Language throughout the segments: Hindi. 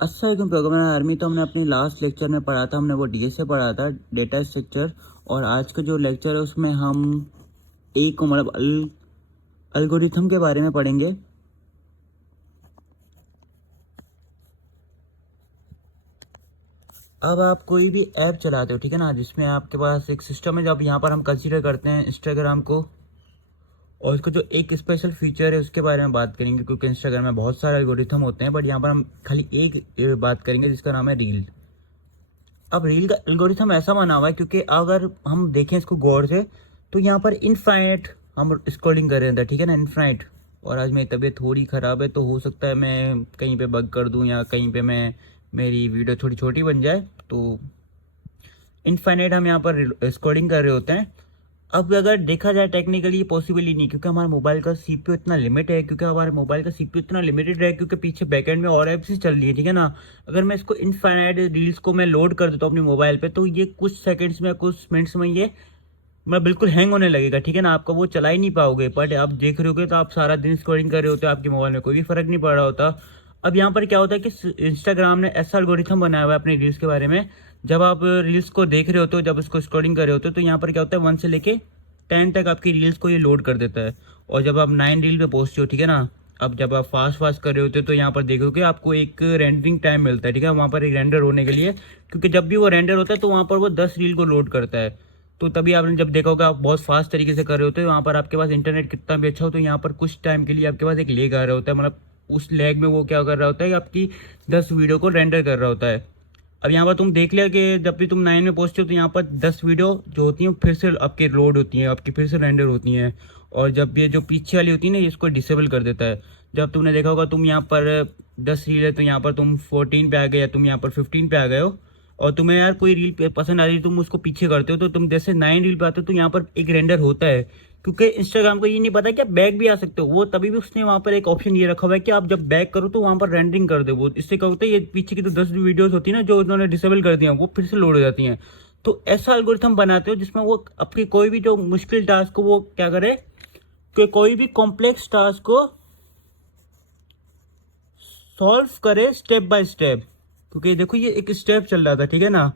अस्सलाम प्रोग्रामर आर्मी। तो हमने अपनी लास्ट लेक्चर में पढ़ा था, हमने वो डीएस से पढ़ा था, डेटा स्ट्रक्चर। और आज का जो लेक्चर है उसमें हम एक मतलब एल्गोरिथम के बारे में पढ़ेंगे। अब आप कोई भी ऐप चलाते हो, ठीक है ना, जिसमें आपके पास एक सिस्टम है। जब यहाँ पर हम कंसीडर करते हैं इंस्टाग्राम को, और उसको जो एक स्पेशल फीचर है उसके बारे में बात करेंगे, क्योंकि इंस्टाग्राम में बहुत सारे एल्गोरिथम होते हैं, बट यहाँ पर हम खाली एक बात करेंगे जिसका नाम है रील। अब रील का एल्गोरिथम ऐसा बना हुआ है, क्योंकि अगर हम देखें इसको गौर से, तो यहाँ पर इनफाइनाइट हम स्क्रॉलिंग कर रहे हैं, ठीक है ना, इनफाइनाइट। और आज मेरी तबीयत थोड़ी ख़राब है, तो हो सकता है मैं कहीं पे बग कर दूं या कहीं पे मेरी वीडियो थोड़ी छोटी बन जाए। तो इनफाइनाइट हम यहाँ पर स्क्रॉलिंग कर रहे होते हैं। अब अगर देखा जाए टेक्निकली ये पॉसिबल ही नहीं, क्योंकि हमारे मोबाइल का सीपीयू इतना लिमिट है, क्योंकि हमारे मोबाइल का सीपीयू इतना लिमिटेड है, क्योंकि पीछे बैकएंड में और ऐप्स ही चल रही है, ठीक है ना। अगर मैं इसको इनफाइनाइट रील्स को मैं लोड कर देता हूँ अपने मोबाइल पे, तो ये कुछ सेकंड्स में, कुछ मिनट्स में ये मैं बिल्कुल हैंग होने लगेगा, ठीक है ना। आपका वो चला ही नहीं पाओगे। बट आप देख रहे होगे तो आप सारा दिन स्क्रॉलिंग कर रहे होते हो, आपके मोबाइल में कोई भी फर्क नहीं पड़ रहा होता। अब यहाँ पर क्या होता है कि इंस्टाग्राम ने ऐसा एल्गोरिथम बनाया हुआ है अपनी रील्स के बारे में। जब आप रील्स को देख रहे होते हो, जब उसको स्क्रॉलिंग कर रहे होते हो, तो यहाँ पर क्या होता है, 1 से लेके 10 तक आपकी रील्स को ये लोड कर देता है। और जब आप 9 रील पे पहुंचते हो, ठीक है ना, अब जब आप फास्ट फास्ट कर रहे होते हो, तो यहाँ पर देखोगे आपको एक रेंडरिंग टाइम मिलता है, ठीक है, वहाँ पर एक रेंडर होने के लिए। क्योंकि जब भी वो रेंडर होता है तो वहाँ पर वो 10 रील को लोड करता है। तो तभी आपने जब देखा होगा, आप बहुत फास्ट तरीके से कर रहे होते हो, वहाँ पर आपके पास इंटरनेट कितना भी अच्छा हो, तो यहाँ पर कुछ टाइम के लिए आपके पास एक लेग आ रहा होता है। मतलब उस लेग में वो क्या कर रहा होता है कि आपकी 10 वीडियो को रेंडर कर रहा होता है। अब यहाँ पर तुम देख लिया कि जब भी तुम 9 में पहुंचते हो, तो यहाँ पर 10 वीडियो जो होती हैं फिर से आपके लोड होती हैं, आपकी फिर से रेंडर होती हैं। और जब ये जो पीछे वाली होती है ना, इसको डिसेबल कर देता है। जब तुमने देखा होगा, तुम यहाँ पर 10 रील है, तो यहाँ पर तुम 14 पे आ गए, या तुम यहाँ पर 15 पे आ गए हो, और तुम्हें यार कोई रील पसंद आ रही है, तुम उसको पीछे करते हो, तो तुम जैसे 9 रील पे आते हो, तो यहाँ पर एक रेंडर होता है। क्योंकि इंस्टाग्राम को ये नहीं पता कि आप बैक भी आ सकते हो, वो तभी भी उसने वहाँ पर एक ऑप्शन ये रखा हुआ है कि आप जब बैक करो तो वहाँ पर रेंडरिंग कर दे। वो इससे क्या होता है, ये पीछे की तो 10 वीडियोस होती है ना जो उन्होंने डिसेबल कर दिया, वो फिर से लोड हो जाती हैं। तो ऐसा एल्गोरिथम बनाते हो जिसमें वो आपकी कोई भी जो मुश्किल टास्क को वो क्या करे, कि कोई भी कॉम्प्लेक्स टास्क को सॉल्व करे स्टेप बाय स्टेप। क्योंकि देखो ये एक स्टेप चल रहा था, ठीक है ना।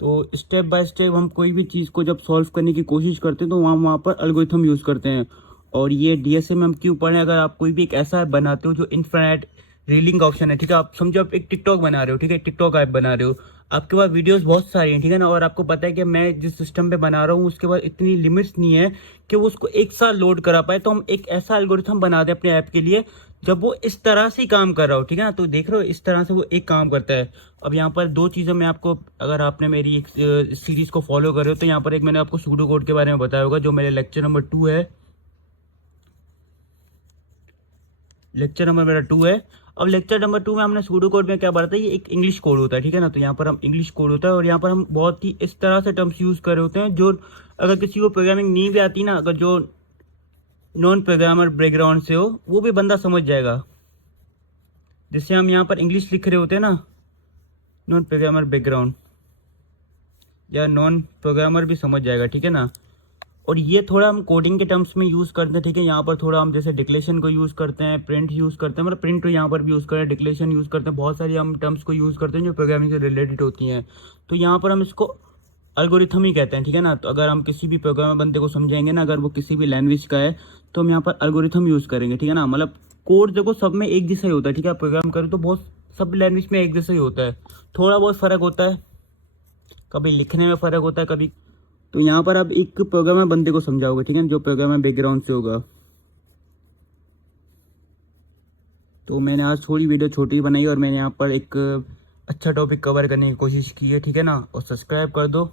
तो स्टेप बाय स्टेप हम कोई भी चीज़ को जब सॉल्व करने की कोशिश करते हैं, तो वहाँ वहाँ पर एल्गोरिथम यूज़ करते हैं। और ये डीएसए में हम क्यों पढ़ें, अगर आप कोई भी एक ऐसा ऐप बनाते हो जो इनफिनिट रीलिंग का ऑप्शन है, ठीक है। आप समझो आप एक टिकटॉक बना रहे हो, ठीक है, टिकटॉक ऐप बना रहे हो, आपके पास वीडियोस बहुत सारी हैं, ठीक है ना, और आपको पता है कि मैं जिस सिस्टम पे बना रहा हूँ उसके पास इतनी लिमिट्स नहीं है कि वो उसको एक साथ लोड करा पाए। तो हम एक ऐसा एल्गोरिथम बना दें अपने ऐप के लिए जब वो इस तरह से ही काम कर रहा हो, ठीक है ना। तो देख रहे हो इस तरह से वो एक काम करता है। अब यहाँ पर दो चीज़ें मैं आपको, अगर आपने मेरी एक सीरीज को फॉलो कर रहे हो, तो यहाँ पर एक मैंने आपको सूडो कोड के बारे में बताया होगा, जो मेरे लेक्चर नंबर 2 है। लेक्चर नंबर मेरा 2 है। अब लेक्चर नंबर 2 में हमने सूडो कोड में क्या पढ़ा था, ये एक इंग्लिश कोड होता है, ठीक है ना। तो यहाँ पर हम इंग्लिश कोड होता है, और यहाँ पर हम बहुत ही इस तरह से टर्म्स यूज़ कर रहे होते हैं जो अगर किसी को प्रोग्रामिंग नहीं भी आती ना, अगर जो नॉन प्रोग्रामर बैकग्राउंड से हो, वो भी बंदा समझ जाएगा। जैसे हम यहाँ पर इंग्लिश लिख रहे होते हैं ना, नॉन प्रोग्रामर बैकग्राउंड या नॉन प्रोग्रामर भी समझ जाएगा, ठीक है ना। और ये थोड़ा हम कोडिंग के टर्म्स में यूज़ करते हैं, ठीक है। यहाँ पर थोड़ा हम जैसे डिक्लेरेशन को यूज़ करते हैं, प्रिंट यूज़ करते हैं, मतलब प्रिंट यहाँ पर भी यूज़ करते हैं, डिक्लेरेशन यूज़ करते हैं, बहुत सारी हम टर्म्स को यूज़ करते हैं जो प्रोग्रामिंग से रिलेटेड होती हैं। तो यहाँ पर हम इसको एल्गोरिथम ही कहते हैं, ठीक है ना। तो अगर हम किसी भी प्रोग्रामर बंदे को समझाएंगे ना, अगर वो किसी भी लैंग्वेज का है, तो हम यहाँ पर एल्गोरिथम यूज़ करेंगे, ठीक है ना। मतलब कोड देखो सब में एक जैसा ही होता है, ठीक है। प्रोग्राम करो तो बहुत सब लैंग्वेज में एक जैसा ही होता है, थोड़ा बहुत फ़र्क होता है, कभी लिखने में फ़र्क होता है कभी। तो यहाँ पर आप एक प्रोग्रामर बंदे को समझाओगे, ठीक है, जो प्रोग्रामर बैकग्राउंड से होगा। तो मैंने आज थोड़ी वीडियो छोटी बनाई, और मैंने यहाँ पर एक अच्छा टॉपिक कवर करने की कोशिश की है, ठीक है ना। और सब्सक्राइब कर दो।